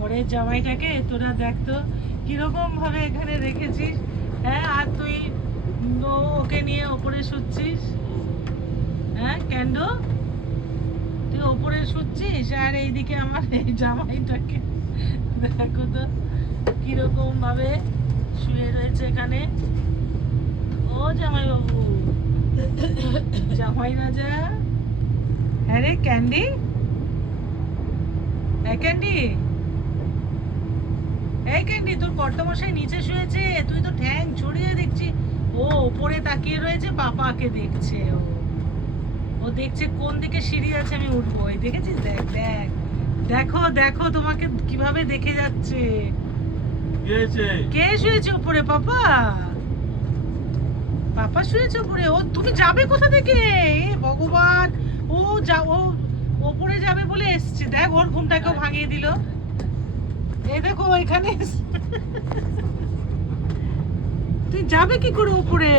ঘরের জামাইটাকে তোরা দেখতো কিরকম ভাবে এখানে রেখেছিস। হ্যাঁ, আর তুই ওকে নিয়ে ওপরে শুচ্ছিস। হ্যাঁ ক্যান্ড, তুই ওপরে শুচ্ছিস আর এইদিকে আমার এই জামাইটাকে দেখো তো কিরকম ভাবে শুয়ে রয়েছে এখানে। ও জামাই বাবু, জামাই রাজা। হ্যাঁ রে ক্যান্ডি, ক্যান্ডি, এই ক্যান্ডি, তোর কর্তামশাই নিচে শুয়েছে, তুই তো ঠ্যাং ছড়িয়ে দেখছি। ও উপরে তাকিয়ে রয়েছে, পাপাকে দেখছে। ও দেখছে কোন দিকে সিঁড়ি আছে আমি উঠবো। এই দেখেছিস? দেখ দেখ, দেখো দেখো তোমাকে কিভাবে দেখে যাচ্ছে। কে শুয়েছে উপরে? পাপা, পাপা শুয়েছে উপরে। ও তুমি যাবে কোথা থেকে? এ ভগবান, ও ও ওপরে যাবে বলে এসছে। দেখ ওর ঘুমটাকেও ভাঙিয়ে দিল। এই দেখো এখানে তুই যাবে কি করে উপরে?